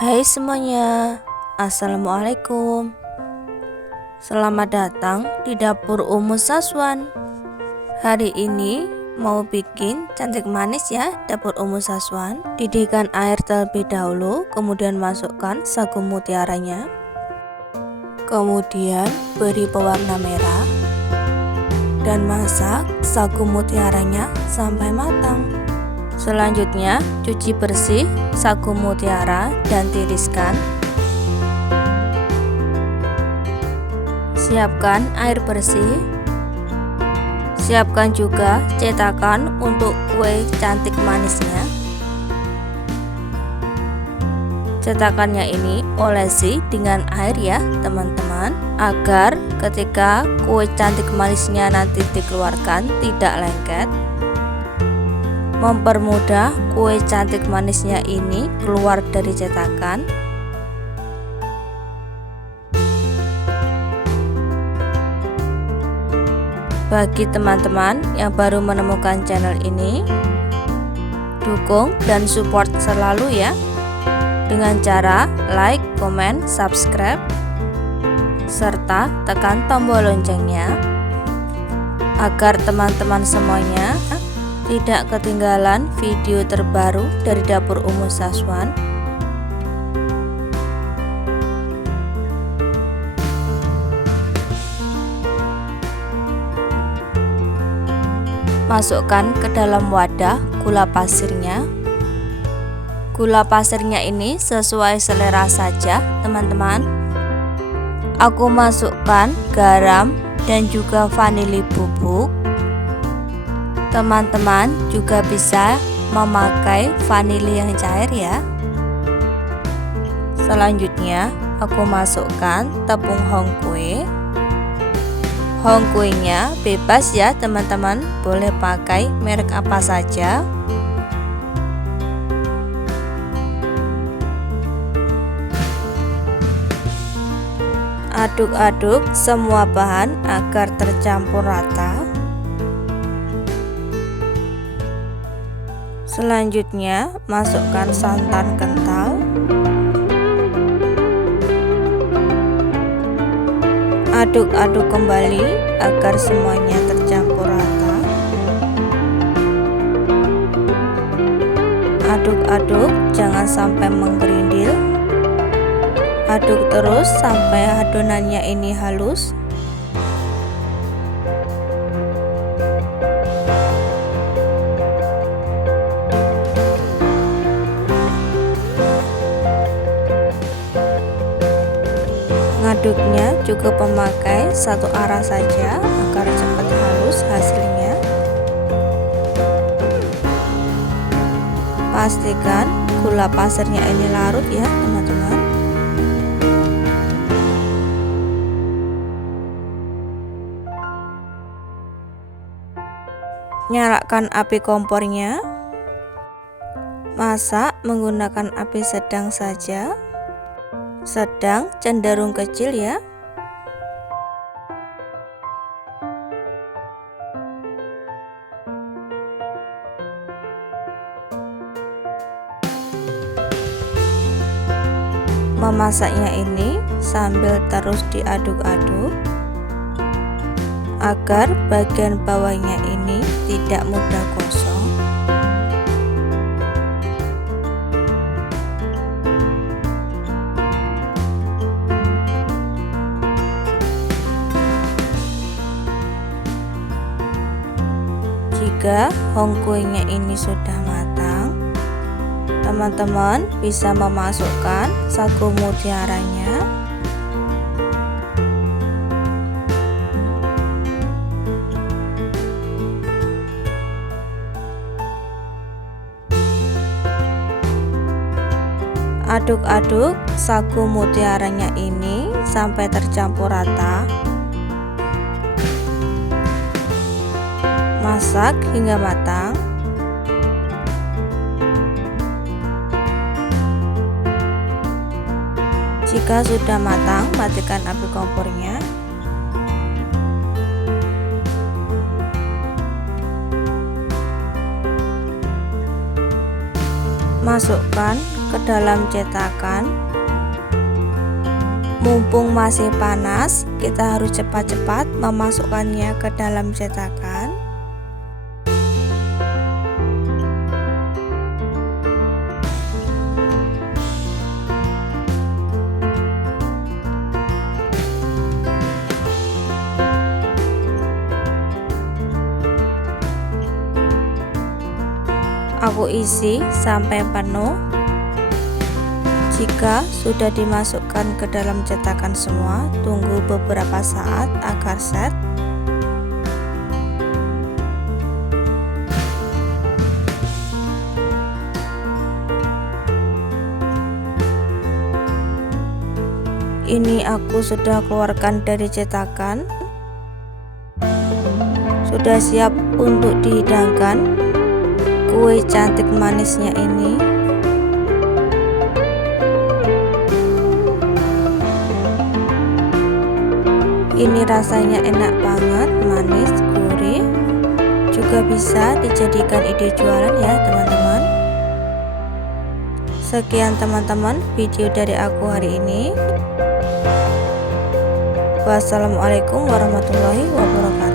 Hai semuanya, Assalamualaikum. Selamat datang di dapur Umu Saswan. Hari ini mau bikin cantik manis ya dapur Umu Saswan. Didihkan air terlebih dahulu, kemudian masukkan sagu mutiaranya. Kemudian beri pewarna merah dan masak sagu mutiaranya sampai matang. Selanjutnya, cuci bersih sagu mutiara dan tiriskan. Siapkan air bersih. Siapkan juga cetakan untuk kue cantik manisnya. Cetakannya ini olesi dengan air ya teman-teman, agar ketika kue cantik manisnya nanti dikeluarkan tidak lengket. Mempermudah kue cantik manisnya ini keluar dari cetakan. Bagi teman-teman yang baru menemukan channel ini, dukung dan support selalu ya, dengan cara like, comment, subscribe, serta tekan tombol loncengnya, agar teman-teman semuanya tidak ketinggalan video terbaru dari dapur Umu Saswan. Masukkan ke dalam wadah gula pasirnya. Gula pasirnya ini sesuai selera saja teman-teman. Aku masukkan garam dan juga vanili bubuk. Teman-teman juga bisa memakai vanili yang cair ya. Selanjutnya aku masukkan tepung hongkue. Hongkuenya bebas ya teman-teman, boleh pakai merek apa saja. Aduk-aduk semua bahan agar tercampur rata. Selanjutnya masukkan santan kental. Aduk-aduk kembali agar semuanya tercampur rata. Aduk-aduk, jangan sampai menggerindil. Aduk terus sampai adonannya ini halus. Aduknya cukup memakai satu arah saja agar cepat halus hasilnya. Pastikan gula pasirnya ini larut ya teman-teman. Nyalakan api kompornya. Masak menggunakan api sedang saja. Sedang cenderung kecil ya. Memasaknya ini sambil terus diaduk-aduk agar bagian bawahnya ini tidak mudah gosong. Jika hongkuenya ini sudah matang, teman-teman bisa memasukkan sagu mutiaranya. Aduk-aduk sagu mutiaranya ini sampai tercampur rata. Masak hingga matang. Jika sudah matang, matikan api kompornya. Masukkan ke dalam cetakan. Mumpung masih panas, kita harus cepat-cepat memasukkannya ke dalam cetakan. Aku isi sampai penuh. Jika sudah dimasukkan ke dalam cetakan semua, tunggu beberapa saat agar set. Ini aku sudah keluarkan dari cetakan. Sudah siap untuk dihidangkan kue cantik manisnya ini. Ini rasanya enak banget, manis, gurih. Juga bisa dijadikan ide jualan ya teman-teman. Sekian teman-teman video dari aku hari ini. Wassalamualaikum warahmatullahi wabarakatuh.